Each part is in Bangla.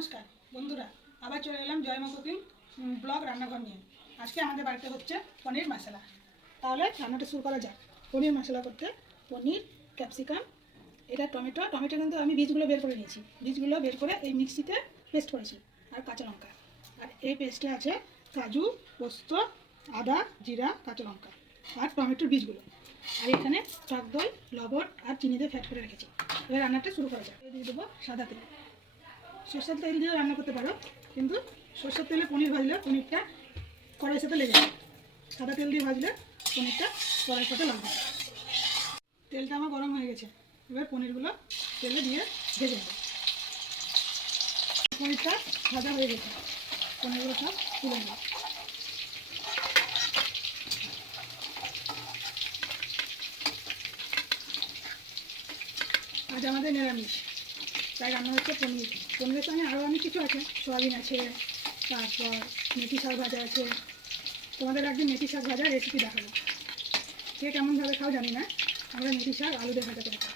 নমস্কার বন্ধুরা, আবার চলে এলাম জয়মা কুকিং ব্লগ রান্নাঘর নিয়ে। আজকে আমাদের বাড়িতে হচ্ছে পনির মশলা। তাহলে রান্নাটা শুরু করা যাক। পনির মশলা করতে পনির, ক্যাপসিকাম, এটা টমেটো কিন্তু আমি বীজগুলো বের করে নিয়েছি। বীজগুলো বের করে এই মিক্সিতে পেস্ট করেছি, আর কাঁচা লঙ্কা। আর এই পেস্টে আছে কাজু, পোস্ত, আদা, জিরা, কাঁচা লঙ্কা আর টমেটোর বীজগুলো। আর এখানে টক দই, লবণ আর চিনি দিয়ে ফ্যাট করে রেখেছি। এবার রান্নাটা শুরু করা যাক। দিয়ে দেবো সাদা তেল। সরষের তেল দিয়েও রান্না করতে পারো, কিন্তু সরষের তেলে পনির ভাজলে পনিরটা কড়াইয়ের সাথে লেগে যাবে। সাদা তেল দিয়ে ভাজলে পনিরটা কড়াইয়ের সাথে লাগবে। তেলটা আমার গরম হয়ে গেছে, এবার পনিরগুলো তেলে দিয়ে ভেজে নেব। পনিরটা ভাজা হয়ে গেছে, পনিরগুলো সব তুলে নেব। আজ আমাদের নিরামিষ, তাই রান্না হচ্ছে পনির। পনিরের সঙ্গে আরও অনেক কিছু আছে, সয়াবিন আছে, তারপর মেথি শাক ভাজা আছে। তোমাদের একদিন মেথি শাক ভাজা রেসিপি দেখাবো। কে কেমনভাবে খাও জানি না, আমরা মেথি শাক আলু দিয়ে ভাজা করে খাই।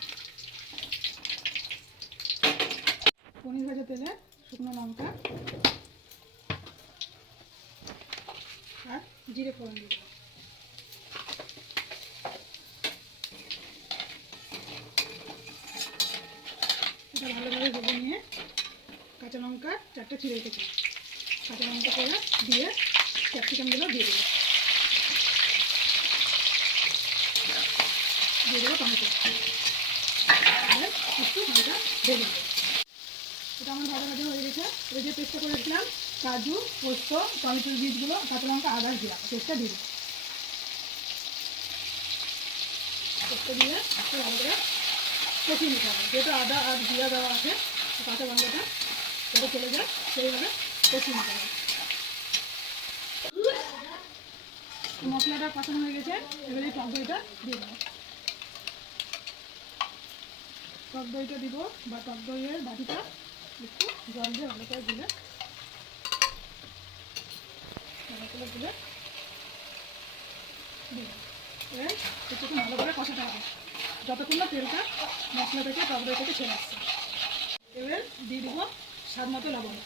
পনির ভাজা তেলে শুকনো লঙ্কা আর জিরে ফোড়ন দিয়ে দেবো। এটা ভালোভাবে ভেজে নিয়ে কাঁচা লঙ্কা 4টে ছিঁড়ে রেখেছি, কাঁচা লঙ্কা করে দিয়ে ক্যাপসিকামগুলো দিয়ে দেবো। দিয়ে দেবো টমেটো, আর একটু হালকা ভেজে নেবো। এটা আমার ভাজা ভাজা হয়ে গেছে। ওই যে পেস্টটা করে রেখেছিলাম কাজু, পোস্ত, টমেটোর বীজগুলো, কাঁচা লঙ্কা, আদা, জিরা, পেস্টটা দিয়ে দেবো। পেস্টটা দিয়ে একটু ভালো করে কষিয়ে নিতে হবে। যেহেতু আদা আর জিরা দেওয়া আছে, কাঁচা লঙ্কাটা যাতে চলে যায় সেইভাবে কষিয়ে নিতে হবে। মশলাটা কষানো হয়ে গেছে, এবারে টক দইটা দিয়ে দেবো। টক দইটা দিব, বা টক দইয়ের বাটিটা একটু জল দিয়ে ভালো করে দিলে দিলে এবার একটু ভালো করে কষাতে হবে যতক্ষণ না তেলটা মশলা থেকে টক দই থেকে ছেড়ে আসছে। এবার দিয়ে দিব স্বাদ মতো লবণ,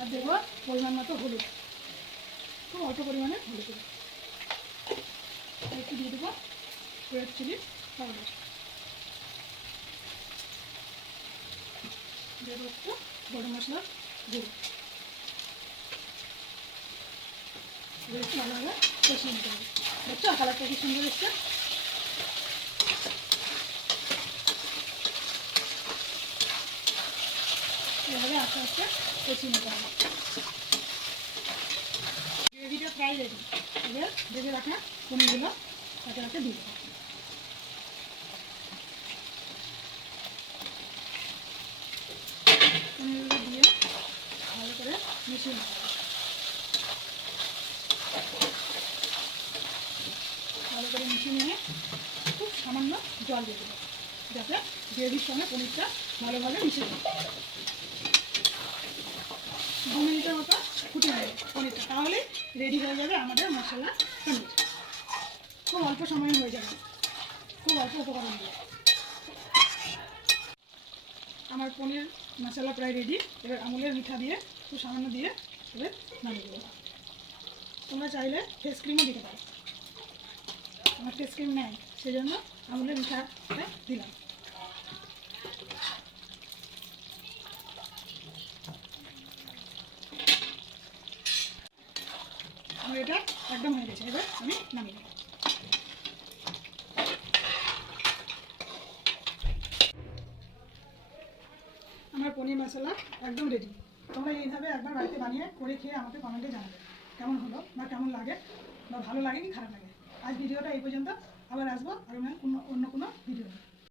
আর দেবো পরিমাণ মতো হলুদ, খুব অল্প পরিমাণে হলুদ দেবো। একটু দিয়ে দেবো রেড চিলি পাউডার, দেবো একটু গরম মশলার গুঁড়ো। এবার একটু ভালোভাবে কষিয়ে নিতে হবে। দেখছো কালারটা কি সুন্দর এসছে। এভাবে আস্তে আস্তে কষিয়ে নিতে হবে। গ্রেভিটা প্রায় রেডি। এবার ভেজে রাখা পনিরগুলো হাতে হাতে দিয়ে দেবো। পনিরগুলো দিয়ে ভালো করে মিশিয়ে নিতে হবে। ভালো করে মিশিয়ে নিয়ে খুব সামান্য জল দিয়ে দেবো, যাতে গ্রেভির সঙ্গে পনিরটা ভালোভাবে মিশে যায়। 2 মিনিটের মতো ফুটিয়ে নেবে পনিরটা, তাহলে রেডি হয়ে যাবে আমাদের মশলা পনির। খুব অল্প সময়ে হয়ে যাবে, খুব অল্প উপকরণ দিয়ে। আমার পনির মশলা প্রায় রেডি। এবার আমুলের মিঠা দিয়ে খুব সামান্য দিয়ে এবার নামিয়ে দেবো। তোমরা চাইলে ফেস ক্রিমও দিতে পারো, আমার ফেস ক্রিম নেই সেই জন্য আমুলের মিঠাটা দিলাম। আমার এটা একদম হয়ে গেছে, এবার আমি নামিয়ে দেবো। আমার পনির মশলা একদম রেডি। তোমরা এইভাবে একবার বাড়িতে বানিয়ে করে খেয়ে আমাকে কমেন্টে জানাবে কেমন হলো, বা কেমন লাগে, বা ভালো লাগে কি খারাপ লাগে। আজ ভিডিওটা এই পর্যন্ত, আবার আসবো আর অন্য কোনো ভিডিও।